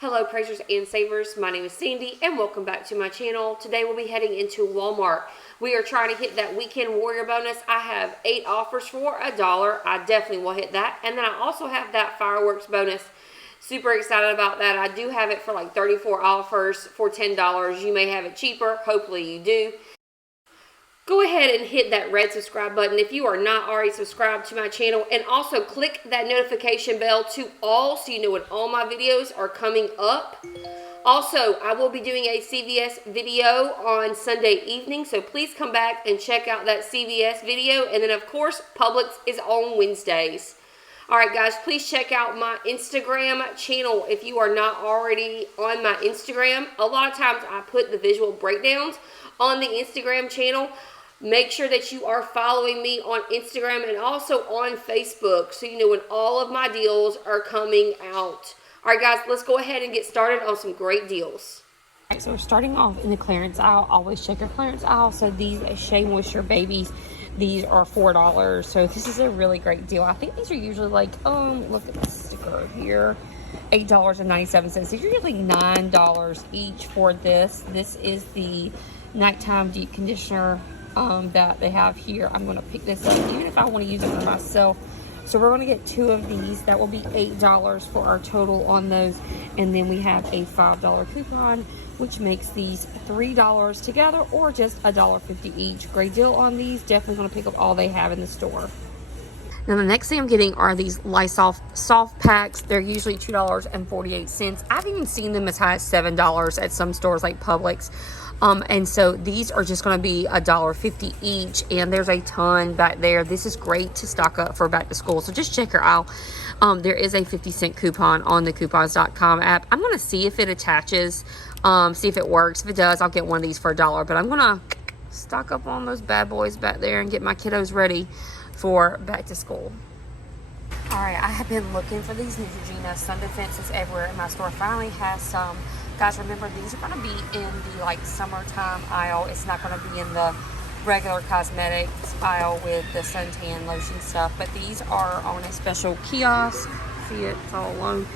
Hello praisers and savers, my name is Sandy and welcome back to my channel. Today we'll be heading into Walmart. We are trying to hit that weekend warrior bonus. I have 8 offers for $1. I definitely will hit that. And then I also have that fireworks bonus. Super excited about that. I do have it for like 34 offers for $10. You may have it cheaper. Hopefully you do. Go ahead and hit that red subscribe button if you are not already subscribed to my channel, and also click that notification bell to all so you know when all my videos are coming up. Also, I will be doing a CVS video on Sunday evening, so please come back and check out that CVS video. And then of course, Publix is on Wednesdays. Alright guys, please check out my Instagram channel if you are not already on my Instagram. A lot of times I put the visual breakdowns on the Instagram channel. Make sure that you are following me on Instagram and also on Facebook so you know when all of my deals are coming out. Alright guys, let's go ahead and get started on some great deals. Alright, so we're starting off in the clearance aisle. Always check your clearance aisle. So these Shea Moisture Babies, these are $4. So this is a really great deal. I think these are usually like, look at the sticker here. $8.97. These are usually $9 each for this. This is the nighttime deep conditioner that they have here. I'm going to pick this up even if I want to use it for myself. So we're going to get 2 of these. That will be $8 for our total on those. And then we have a $5 coupon, which makes these $3 together or just $1.50 each. Great deal on these. Definitely going to pick up all they have in the store. Now the next thing I'm getting are these Lysol soft packs. They're usually $2.48. I've even seen them as high as $7 at some stores like Publix. And so these are just going to be $1.50 each, and there's a ton back there. This is great to stock up for back to school. So just check your aisle. There is a 50-cent coupon on the coupons.com app. I'm going to see if it attaches, see if it works. If it does, I'll get one of these for $1. But I'm going to stock up on those bad boys back there and get my kiddos ready for back to school. All right, I have been looking for these Neutrogena Sun Defenses everywhere, and my store finally has some. Guys, remember, these are going to be in the like summertime aisle. It's not going to be in the regular cosmetics aisle with the suntan lotion stuff. But these are on a special kiosk. See it? It's all alone.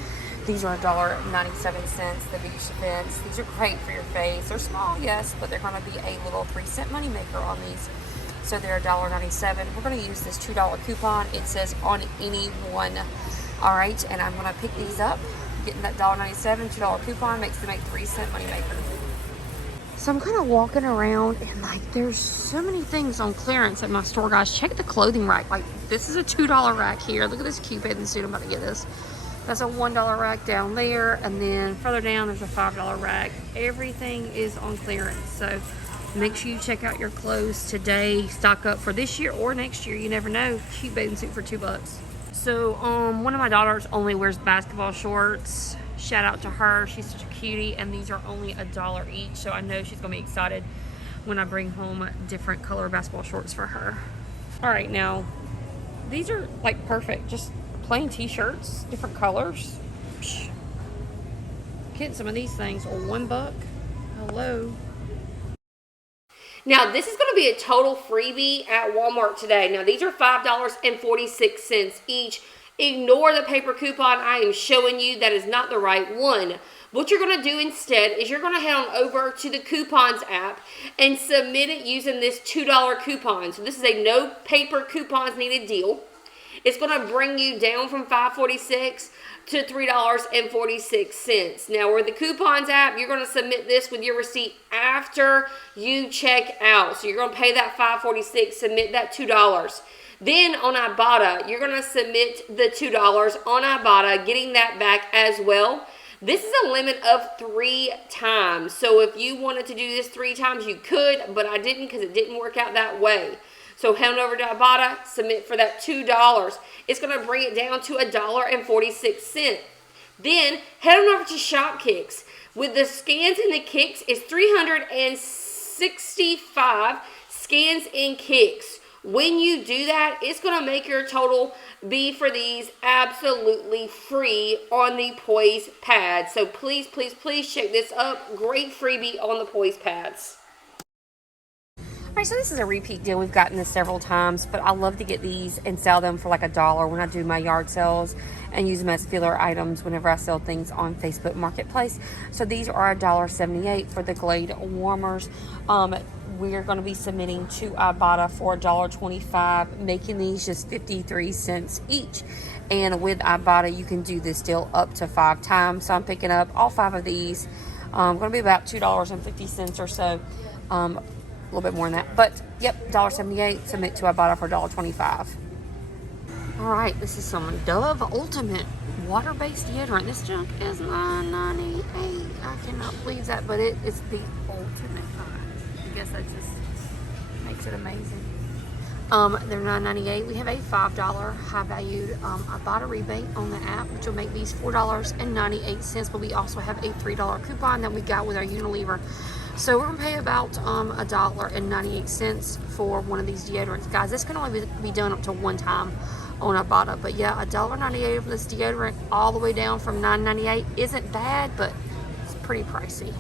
These are $1.97. The Beach Defense. These are great for your face. They're small, yes, but they're going to be a little 3-cent moneymaker on these. So they're $1.97. We're going to use this $2 coupon. It says on any one. All right, and I'm going to pick these up. Getting that $1.97 $2 coupon makes them a 3-cent moneymaker. So I'm kind of walking around and like there's so many things on clearance at my store, guys. Check the clothing rack. Like this is a $2 rack here. Look at this cute bathing suit. I'm about to get this. That's a $1 rack down there, and then further down there's a $5 rack. Everything is on clearance. So make sure you check out your clothes today. Stock up for this year or next year. You never know. Cute bathing suit for $2. So, one of my daughters only wears basketball shorts. Shout out to her. She's such a cutie. And these are only $1 each. So, I know she's going to be excited when I bring home different color basketball shorts for her. Alright, now, these are like perfect. Just plain t-shirts, different colors. Psh. Getting some of these things for $1. Hello. Now, this is going to be a total freebie at Walmart today. Now, these are $5.46 each. Ignore the paper coupon I am showing you. That is not the right one. What you're going to do instead is you're going to head on over to the coupons app and submit it using this $2 coupon. So, this is a no paper coupons needed deal. It's going to bring you down from $5.46 to $3.46. Now, with the coupons app, you're going to submit this with your receipt after you check out. So you're going to pay that $5.46, submit that $2. Then on IBOTTA, you're going to submit the $2 on IBOTTA, getting that back as well. This is a limit of 3 times. So if you wanted to do this 3 times, you could, but I didn't because it didn't work out that way. So head on over to IBOTTA, submit for that $2. It's going to bring it down to $1.46. Then head on over to Shopkicks. With the scans and the kicks, it's 365 scans and kicks. When you do that, it's going to make your total be for these absolutely free on the Poise pads. So please, please, please check this up. Great freebie on the Poise pads. Alright, so this is a repeat deal. We've gotten this several times, but I love to get these and sell them for like $1 when I do my yard sales and use them as filler items whenever I sell things on Facebook Marketplace. So these are $1.78 for the Glade warmers. We're going to be submitting to IBOTTA for $1.25, making these just 53 cents each. And with IBOTTA, you can do this deal up to 5 times. So I'm picking up all 5 of these. Going to be about $2.50 or so. A little bit more than that, but yep, $1.78. Submit to IBOTTA for $1.25. All right, this is some Dove Ultimate water-based deodorant. This junk is $9.98. I cannot believe that, but it is the ultimate kind. I guess that just makes it amazing. They're $9.98. We have a $5 high-valued IBOTTA rebate on the app, which will make these $4.98. But we also have a $3 coupon that we got with our Unilever. So we're going to pay about $1.98 for one of these deodorants. Guys, this can only be done up to one time on IBOTTA. But yeah, $1.98 for this deodorant all the way down from $9.98 isn't bad, but it's pretty pricey.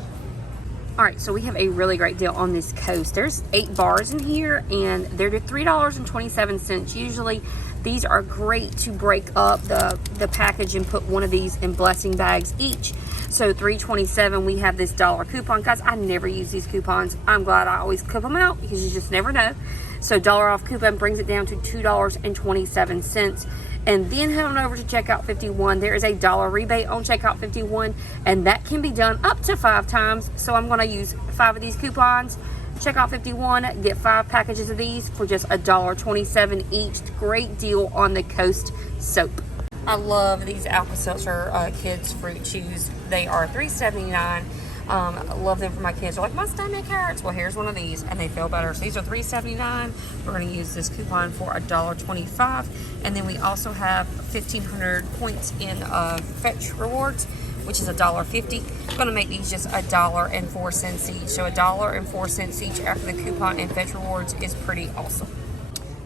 All right, so we have a really great deal on this Coast. There's 8 bars in here, and they're $3.27 usually. These are great to break up the package and put one of these in blessing bags each. So $3.27, we have this $1 coupon. Guys, I never use these coupons. I'm glad I always clip them out because you just never know. So $1 off coupon brings it down to $2.27. And then head on over to checkout 51. There is a $1 rebate on checkout 51, and that can be done up to 5 times. So I'm going to use 5 of these coupons. Checkout 51, get 5 packages of these for just $1.27 each. Great deal on the Coast soap. I love these Alka-Seltzer kids fruit chews. They are $3.79. I love them for my kids. They're like, my stomach hurts. Well, here's one of these, and they feel better. So these are $3.79. We're going to use this coupon for $1.25. And then we also have 1,500 points in Fetch Rewards, which is $1.50. I'm going to make these just $1.04 each. So $1.04 each after the coupon and Fetch Rewards is pretty awesome.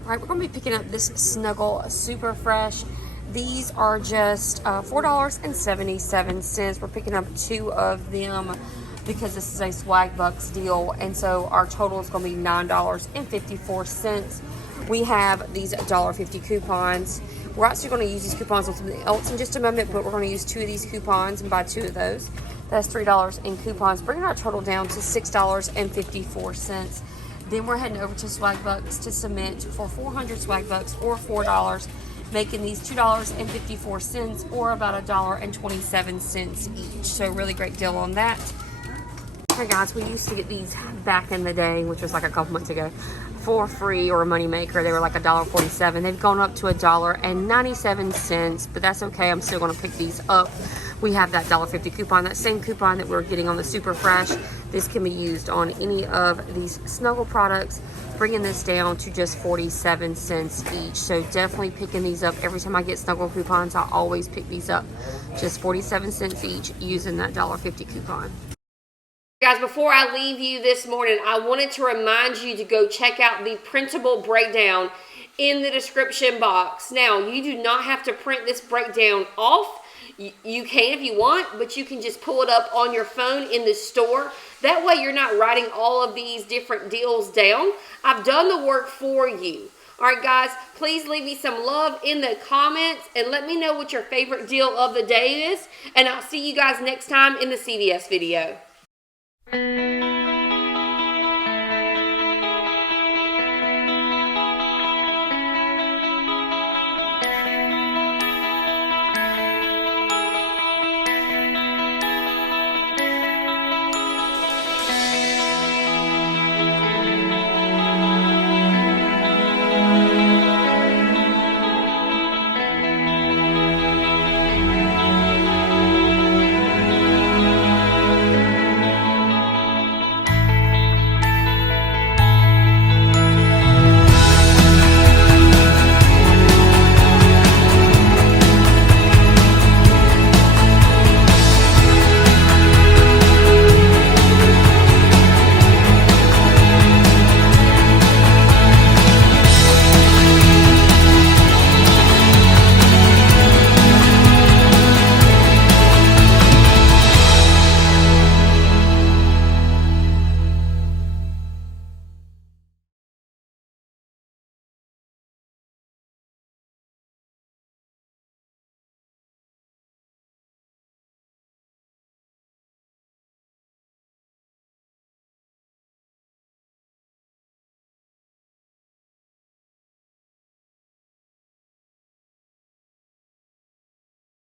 All right, we're going to be picking up this Snuggle Super Fresh. These are just $4.77. We're picking up 2 of them because this is a Swagbucks deal. And so our total is going to be $9.54. We have these $1.50 coupons. We're actually going to use these coupons on something else in just a moment, but we're going to use 2 of these coupons and buy 2 of those. That's $3 in coupons, bringing our total down to $6.54. Then we're heading over to Swagbucks to submit for 400 Swagbucks or $4. Making these $2.54 or about $1.27 each. So really great deal on that. Okay guys, we used to get these back in the day, which was like a couple months ago, for free or a money maker. They were like $1.47. They've gone up to $1.97, but that's okay. I'm still going to pick these up. We have that $1.50 coupon, that same coupon that we're getting on the Super Fresh. This can be used on any of these Snuggle products, bringing this down to just 47 cents each. So definitely picking these up. Every time I get Snuggle coupons, I always pick these up. Just 47 cents each using that $1.50 coupon. Guys, before I leave you this morning, I wanted to remind you to go check out the printable breakdown in the description box. Now, you do not have to print this breakdown off. You can if you want, but you can just pull it up on your phone in the store. That way you're not writing all of these different deals down. I've done the work for you. All right, guys, please leave me some love in the comments and let me know what your favorite deal of the day is. And I'll see you guys next time in the CVS video.